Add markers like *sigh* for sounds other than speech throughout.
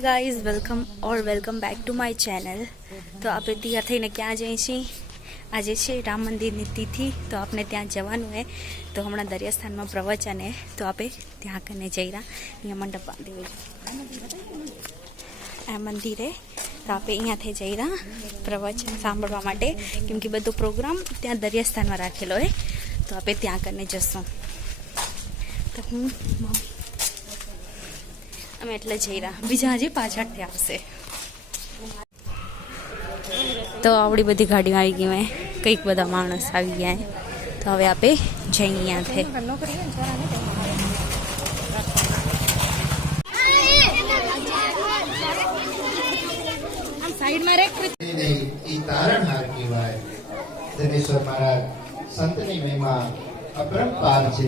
Guys welcome or welcome back to my channel તો આપણે તૈયાર થઈને ક્યાં જઈએ છીએ? આજે છે રામ મંદિરની તિથિ, તો આપણે ત્યાં જવાનું હે. તો હમણાં દરિયાસ્થાનમાં પ્રવચન હે. તો આપણે ત્યાં કને જઈ રહ્યા અહીંયા મંડપ બાંધી હોય આ મંદિરે તો આપણે અહીંયાથી જઈ રહ્યા પ્રવચન સાંભળવા માટે. કેમ કે બધો પ્રોગ્રામ ત્યાં દરિયાસ્થાનમાં રાખેલો હે. તો આપણે ત્યાં કને જશું. તો હું અમે એટલે જઈ રહ્યા બીજા હજી પાછળથી આવશે તો આવડી બધી ગાડીઓ આવી ગઈ મેં કંઈક બધા માણસ આવી ગયા તો હવે આપણે જઈએ અહીંયાથી નહીં ઈ તારણહાર કહેવાય ધનેશ્વર મહારાજ સંતની મહિમા અપરંપાર છે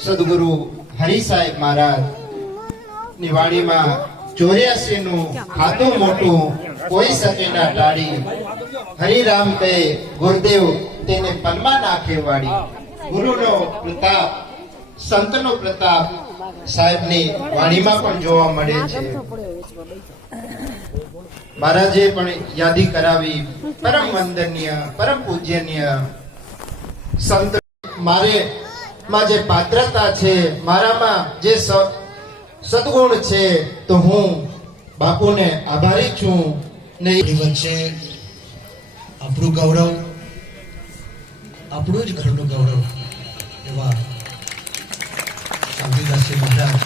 સદગુરુ હરિ સાહેબ મહારાજની વાડીમાં ચોર્યાસી નું ખાતું મોટું કોઈ શકે ના ટાળી. હરિરામ કહે ગુરુદેવ તેને પલમાં નાખે વાળી. ગુરુનો પ્રતાપ, સંતનો પ્રતાપ સાહેબની વાણીમાં પણ જોવા મળે છે. મહારાજે પણ યાદી કરાવી. પરમ વંદનીય, પરમ પૂજ્યનીય સંત મારે માં જે પાત્રતા છે, મારામાં જે સદગુણ છે, તો હું બાપુને આભારી છું. ને આપણી વચ્ચે આપણું ગૌરવ, આપણું જ ઘરનું ગૌરવ એવા શાંતિદાસજી મહારાજ.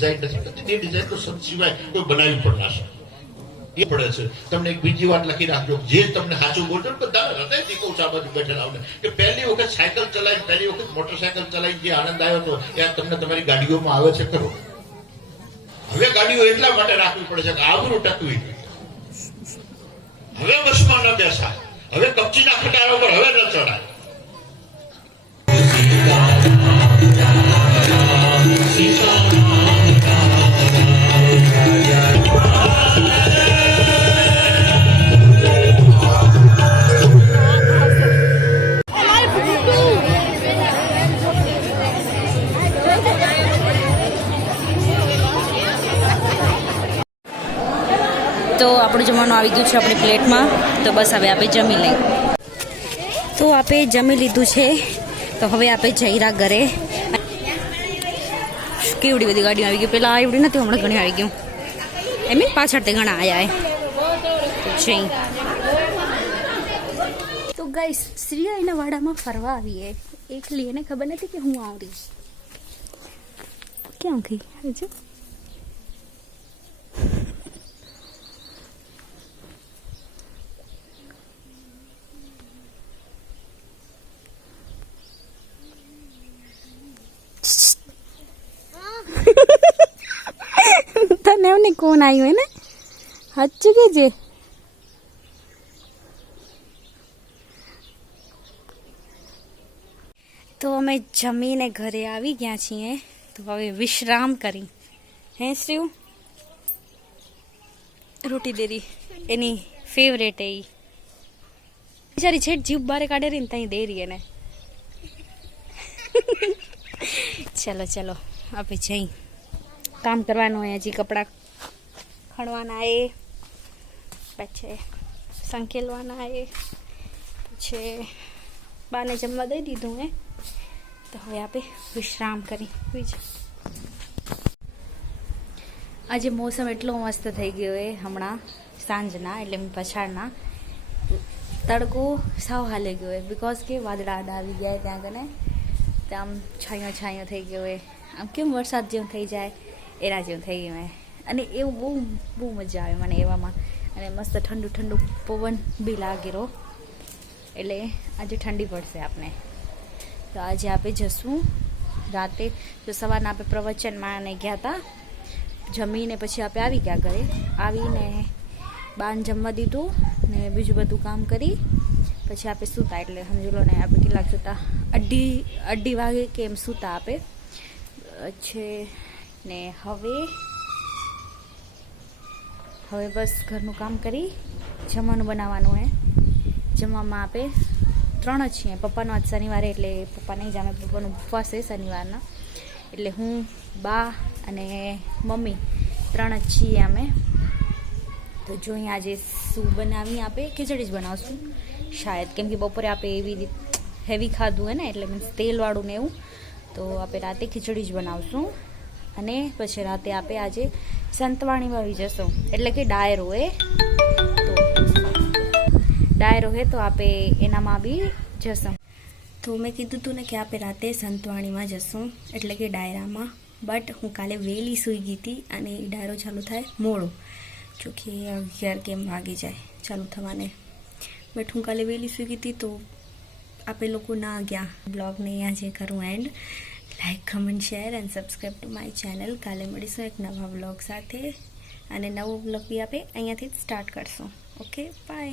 ડિઝાઇન નથી થતી તે ડિઝાઇન તો સંત સિવાય કોઈ બનાવી પણ ના એ પડે છે. તમને એક બીજી વાત લખી રાખજો. જે તમને સાચું બોલજો બધા હૃદયથી કહું છું આ બેઠેલા આવને, કે પહેલી વખત સાયકલ ચલાવી પહેલી વખત મોટરસાયકલ ચલાવી જે આનંદ આવ્યો હતો, ત્યાં તમને તમારી ગાડીઓમાં આવે છે ખરો? હવે ગાડીઓ એટલા માટે રાખવી પડે છે કે આવરું ટકવી હવે બસમાં ન બેસાય. હવે કપચીના ખટારા ઉપર હવે ન ચડાય. આપણું જમવાનું આવી ગયું છે આપણી પ્લેટમાં. તો બસ હવે આપણે જમી લઈએ. તો આપણે જમી લીધું છે. તો હવે આપણે જઈરા ઘરે. કેવડી બધી ગાડીઓ આવી ગઈ? પેલા આવડી નથી, હમણાં ઘણી આવી ગયું. એમ તે ઘણા આવ્યા જઈ. તો ગાઈસ શ્રી એના વાડામાં ફરવા આવીએ. એકલી, એને ખબર નથી કે હું આવતી ક્યાં ગઈ? હજુ એમને કોણ આવ્યું એને સાચું કે છે તો અમે જમીને ઘરે આવી ગયા છીએ. તો હવે વિશ્રામ કરી. હે શ્રીવ રોટી દેરી. એની ફેવરેટ એ બિચારી છેટ જીભ બારે કાઢે રહી ને ત્યાં દેરી એને. *laughs* ચલો ચલો. આપણે જઈ. કામ કરવાનું હોય હજી કપડાં. ખણવાના એ, પછી સંકેલવાના એ, પછી બાને જમવા દઈ દીધું એ તો હવે આપણે વિશ્રામ કરી. આજે મોસમ એટલો મસ્ત થઈ ગયો એ હમણાં, સાંજના, એટલે પછાડના. તડકો સાવ હાલી ગયો એ બિકોઝ કે વાદળા આવી ગયા ત્યાં કને ત્યાં આમ છાંયો છાંયો થઈ ગયો એ. આમ કેમ વરસાદ જેવું થઈ જાય, એના જેવું થઈ ગયું એ અને એવું બહુ બહુ મજા આવે મને એવામાં. અને મસ્ત ઠંડુ ઠંડુ પવન બી લાગેલો એટલે આજે ઠંડી પડશે આપણે તો આજે આપણે જશું રાતે. તો સવારના આપણે પ્રવચનમાં ને ગયા હતા જમીને પછી આપણે આવી ગયા ઘરે. આવીને બાન જમવા દીધું ને બીજું બધું કામ કરી. પછી આપણે સૂતા. એટલે સમજી લો ને આપણે કેટલાક સૂતા. અઢી અઢી વાગે કે એમ સૂતા આપે. છે ને હવે હવે બસ ઘરનું કામ કરી જમવાનું બનાવવાનું હે. જમવામાં આપે ત્રણ જ છીએ. પપ્પાનો આજ શનિવારે એટલે પપ્પા નહીં જામે. પપ્પાનો ઉપવાસ છે શનિવારના. એટલે હું, બા અને મમ્મી ત્રણ જ છીએ અમે. તો જો અહીં આજે શું બનાવી આપે? ખીચડી જ બનાવશું. શાયદ કેમ કે બપોરે આપે એવી રીતે હેવી ખાધું હે ને, એટલે મીન્સ તેલવાળું ને એવું. તો આપણે રાતે ખીચડી જ બનાવશું. અને પછી રાતે આપે આજે સંતવાણીમાં આવી જશું. એટલે કે ડાયરો એ. તો ડાયરો હે તો આપે એનામાં બી જશું. તો મેં કીધું હતું ને કે આપણે રાતે સંતવાણીમાં જશું, એટલે કે ડાયરામાં બટ હું કાલે વહેલી સૂઈ ગઈ હતી અને એ ડાયરો ચાલુ થાય મોડો. જો કે અગિયાર કેમ વાગી જાય ચાલુ થવાને. બટ હું કાલે વહેલી સૂઈ ગઈ હતી તો આપણે લોકો ના ગયા. બ્લોગને અહીંયા જે કરું and like comment share and subscribe to my channel કાલે મળીશું એક નવા બ્લોગ સાથે. અને નવો બ્લોગ બી આપણે અહીંયાથી જ સ્ટાર્ટ કરશું. Okay bye